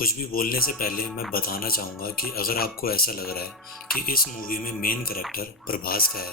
कुछ भी बोलने से पहले मैं बताना चाहूँगा कि अगर आपको ऐसा लग रहा है कि इस मूवी में मेन कैरेक्टर प्रभास का है,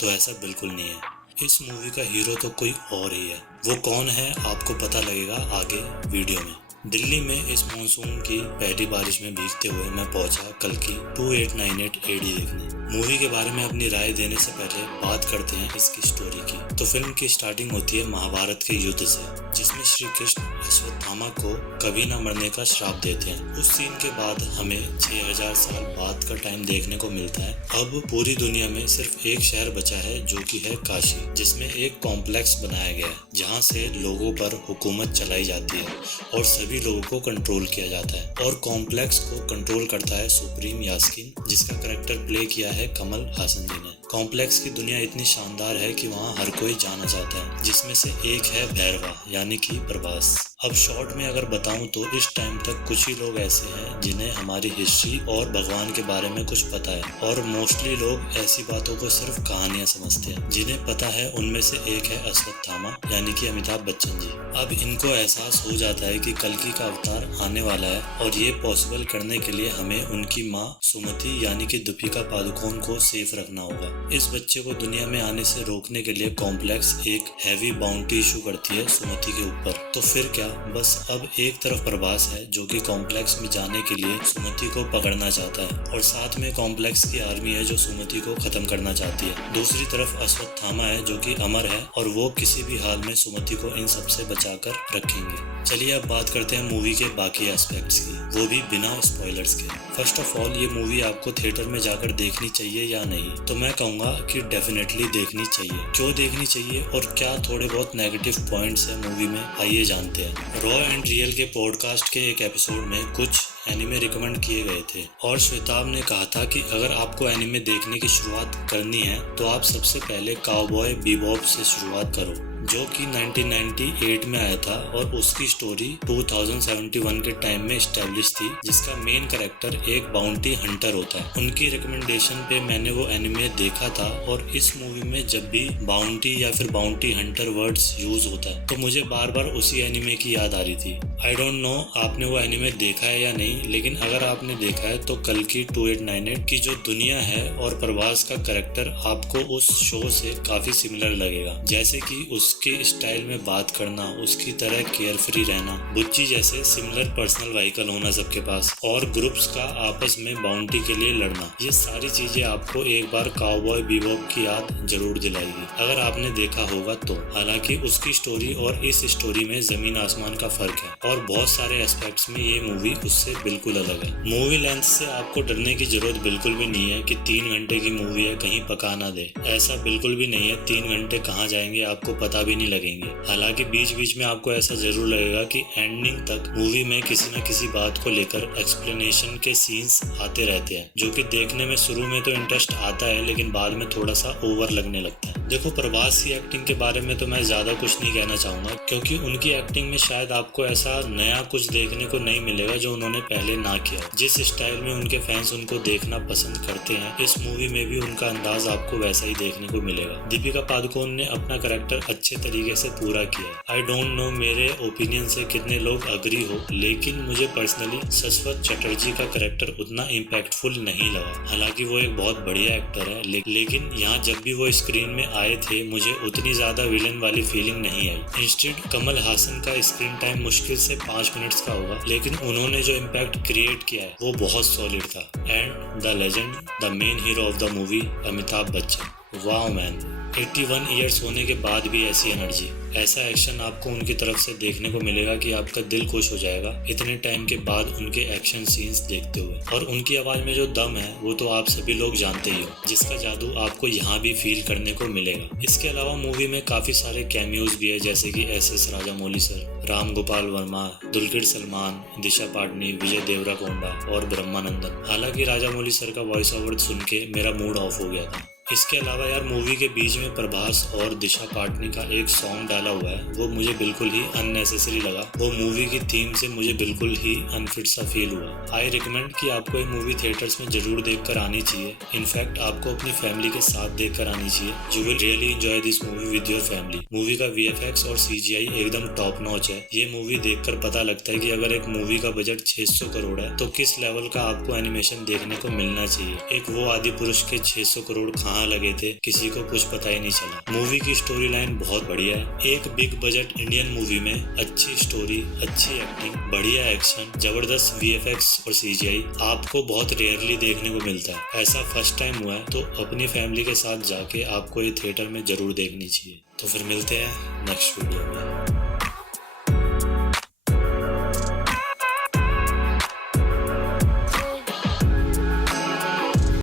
तो ऐसा बिल्कुल नहीं है। इस मूवी का हीरो तो कोई और ही है। वो कौन है आपको पता लगेगा आगे वीडियो में। दिल्ली में इस मानसून की पहली बारिश में भीगते हुए मैं पहुंचा कल की 2898 एडी देखने। मूवी के बारे में अपनी राय देने से पहले बात करते हैं इसकी स्टोरी की। तो फिल्म की स्टार्टिंग होती है महाभारत के युद्ध से, जिसमें श्री कृष्ण अश्वत्थामा को कभी न मरने का श्राप देते हैं। उस सीन के बाद हमें 6000 साल बाद का टाइम देखने को मिलता है। अब पूरी दुनिया में सिर्फ एक शहर बचा है, जो कि है काशी, जिसमें एक कॉम्प्लेक्स बनाया गया है जहाँ से लोगों पर हुकूमत चलाई जाती है और सभी लोगों को कंट्रोल किया जाता है। और कॉम्प्लेक्स को कंट्रोल करता है सुप्रीम यास्कीन, जिसका करेक्टर प्ले किया है कमल हासन जी ने। कॉम्प्लेक्स की दुनिया इतनी शानदार है कि वहाँ हर कोई जाना चाहता है, जिसमें से एक है भैरवा यानी कि प्रभास। अब शॉर्ट में अगर बताऊं तो इस टाइम तक कुछ ही लोग ऐसे हैं जिन्हें हमारी हिस्ट्री और भगवान के बारे में कुछ पता है, और मोस्टली लोग ऐसी बातों को सिर्फ कहानियां समझते हैं। जिन्हें पता है उनमें से एक है अश्वत्थामा यानी कि अमिताभ बच्चन जी। अब इनको एहसास हो जाता है कि कल्कि का अवतार आने वाला है, और ये पॉसिबल करने के लिए हमें उनकी माँ सुमति यानी कि दीपिका पादुकोण को सेफ रखना होगा। इस बच्चे को दुनिया में आने से रोकने के लिए कॉम्प्लेक्स एक हैवी बाउंटी इशू करती है सुमति के ऊपर। तो फिर क्या, बस अब एक तरफ प्रभास है जो कि कॉम्प्लेक्स में जाने के लिए सुमति को पकड़ना चाहता है, और साथ में कॉम्प्लेक्स की आर्मी है जो सुमति को खत्म करना चाहती है। दूसरी तरफ अश्वत्थामा है जो कि अमर है, और वो किसी भी हाल में सुमति को इन सबसे बचाकर रखेंगे। चलिए अब बात करते हैं मूवी के बाकी एस्पेक्ट्स की, वो भी बिना स्पॉयलर्स के। फर्स्ट ऑफ ऑल, ये मूवी आपको थिएटर में जाकर देखनी चाहिए या नहीं? तो मैं कहूँगा कि डेफिनेटली देखनी चाहिए। क्यों देखनी चाहिए और क्या थोड़े बहुत नेगेटिव पॉइंट्स हैं मूवी में, आइए जानते हैं। रॉ एंड रियल के पॉडकास्ट के एक एपिसोड में कुछ एनिमे रिकमेंड किए गए थे, और श्वेताब ने कहा था कि अगर आपको एनिमे देखने की शुरुआत करनी है तो आप सबसे पहले काउबॉय बीबॉप से शुरुआत करो, जो कि 1998 में आया था, और उसकी स्टोरी 2071 के टाइम में एस्टेब्लिश थी, जिसका मेन कैरेक्टर एक बाउंटी हंटर होता है। उनकी रिकमेंडेशन पे मैंने वो एनिमे देखा था, और इस मूवी में जब भी बाउंटी या फिर बाउंटी हंटर वर्ड्स यूज होता है तो मुझे बार बार उसी एनिमे की याद आ रही थी। आई डोंट नो आपने वो एनिमे देखा है या नहीं, लेकिन अगर आपने देखा है तो कल्कि 2898 की जो दुनिया है और प्रभास का कैरेक्टर आपको उस शो से काफी सिमिलर लगेगा। जैसे कि उसके स्टाइल में बात करना, उसकी तरह केयर फ्री रहना, बुच्ची जैसे सिमिलर पर्सनल व्हीकल होना सबके पास, और ग्रुप्स का आपस में बाउंटी के लिए लड़ना, ये सारी चीजें आपको एक बार काउबॉय बीबॉप की याद जरूर दिलाएगी अगर आपने देखा होगा तो। हालांकि उसकी स्टोरी और इस स्टोरी में जमीन आसमान का फर्क है, और बहुत सारे एस्पेक्ट्स में ये मूवी उससे बिल्कुल अलग है। मूवी लेंथ से आपको डरने की जरूरत बिल्कुल भी नहीं है कि 3 घंटे की मूवी है कहीं पका ना दे, ऐसा बिल्कुल भी नहीं है। 3 घंटे कहाँ जाएंगे आपको पता भी नहीं लगेंगे। हालांकि बीच बीच में आपको ऐसा जरूर लगेगा कि एंडिंग तक मूवी में किसी न किसी बात को लेकर एक्सप्लेनेशन के सीन्स आते रहते हैं, जो कि देखने में शुरू में तो इंटरेस्ट आता है, लेकिन बाद में थोड़ा सा ओवर लगने लगता है। देखो, प्रभास की एक्टिंग के बारे में तो मैं ज्यादा कुछ नहीं कहना चाहूंगा, क्योंकि उनकी एक्टिंग में शायद आपको ऐसा नया कुछ देखने को नहीं मिलेगा जो उन्होंने पहले ना किया। जिस स्टाइल में उनके फैंस उनको देखना पसंद करते हैं, इस मूवी में भी उनका अंदाज आपको वैसा ही देखने को मिलेगा। दीपिका पादुकोण ने अपना कैरेक्टर अच्छे तरीके से पूरा किया है। आई डोंट नो मेरे ओपिनियन से कितने लोग अग्री हो, लेकिन मुझे पर्सनली शश्वत चटर्जी का कैरेक्टर उतना इम्पैक्टफुल नहीं लगा। हालांकि वो एक बहुत बढ़िया एक्टर है, लेकिन यहाँ जब भी वो स्क्रीन में आए थे मुझे उतनी ज्यादा विलन वाली फीलिंग नहीं आई। इंस्टेड कमल हासन का स्क्रीन टाइम मुश्किल से 5 मिनट्स का होगा, लेकिन उन्होंने जो इम्पैक्ट क्रिएट किया है वो बहुत सॉलिड था। And the legend, the main hero of the movie, Amitabh Bachchan. Wow man, 81 years होने के बाद भी ऐसी एनर्जी, ऐसा एक्शन आपको उनकी तरफ से देखने को मिलेगा कि आपका दिल खुश हो जाएगा इतने टाइम के बाद उनके एक्शन सीन्स देखते हुए। और उनकी आवाज में जो दम है वो तो आप सभी लोग जानते ही हो, जिसका जादू आपको यहाँ भी फील करने को मिलेगा। इसके अलावा मूवी में काफी सारे कैमियोज भी है, जैसे कि SS राजामौली सर, राम गोपाल वर्मा, दुलकर सलमान, दिशा पाटनी, विजय देवराकोंडा और ब्रह्मानंदन। हालांकि राजामौली सर का वॉइस ओवर सुन के मेरा मूड ऑफ हो गया था। इसके अलावा यार मूवी के बीच में प्रभास और दिशा पाटनी का एक सॉन्ग डाला हुआ है, वो मुझे बिल्कुल ही अननेसेसरी लगा। वो मूवी की थीम से मुझे बिल्कुल ही अनफिट सा फील हुआ। आई रिकमेंड कि आपको ये मूवी थिएटर्स में जरूर देखकर आनी चाहिए। इनफैक्ट आपको अपनी फैमिली के साथ देखकर आनी चाहिए। You will really enjoy this movie with your family. Movie का VFX और CGI एकदम टॉप नॉच है। ये मूवी देखकर पता लगता है कि अगर एक मूवी का बजट 600 करोड़ है तो किस लेवल का आपको एनिमेशन देखने को मिलना चाहिए। एक वो आदि पुरुष के 600 करोड़ कहाँ लगे थे किसी को कुछ पता ही नहीं चला। मूवी की स्टोरी लाइन बहुत बढ़िया है। एक बिग बजट इंडियन मूवी में अच्छी स्टोरी, अच्छी एक्टिंग, बढ़िया एक्शन, जबरदस्त VFX और CGI आपको बहुत रेयरली देखने को मिलता है। ऐसा फर्स्ट टाइम हुआ है तो अपनी फैमिली के साथ जाके आपको ये थिएटर में जरूर देखनी चाहिए। तो फिर मिलते हैं नेक्स्ट वीडियो में।